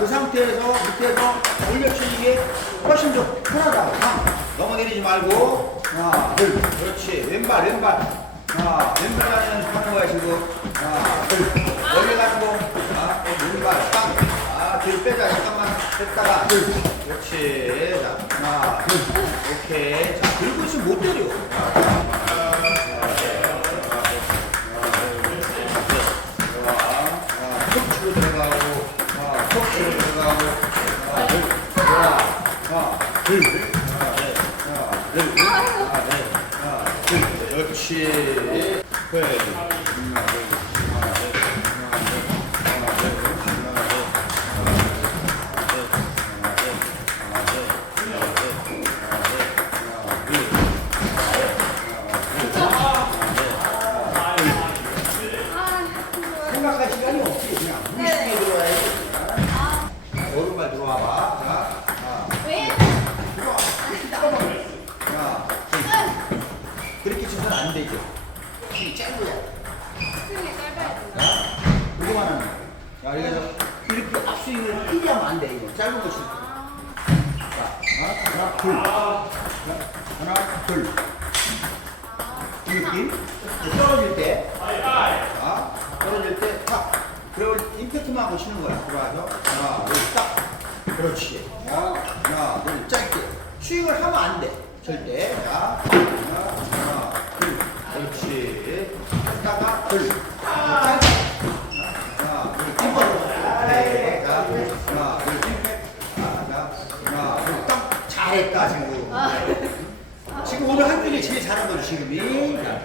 그 상태에서 밑에서 올려치는 편하다. 상. 넘어 내리지 말고. 하나, 둘. 그렇지. 왼발, 왼발. 하나, 왼발 가는 연습하는 거야, 지금. 하나, 둘. 아, 왼발, 땅. 아, 뒤로 빼자. 잠깐만. 뺐다가. 둘. 그렇지. 자, 하나, 둘. 오케이. 자, 들고 있으면 못 때려. 생각할 시간이 없지. 그냥 무의식에 들어와야지. 오른발 들어와봐. 자, 자, 들어와. 자, 그렇게 쳐서는 안 되죠. 힘이 짧아야. 자, 그거만 하는 거야. 자, 그래서 이렇게 앞스윙을 길게 하면 안 돼. 이거 짧은 거 칠. 때. 자, 하나, 하나, 둘. 자, 하나, 둘. 이 느낌? 떨어질 때. 자, 떨어질 때 탁. 그리고 임팩트만 치는 거야. 들어와서 하나, 둘, 딱. 그렇지. 자, 하나, 둘, 짧게. 스윙을 하면 안 돼. 절대. 자, 하나. 했다가 둘. 딱. 잘했다, 지금. 오늘 한 중에 제일 잘한 거죠, 지금이. 자,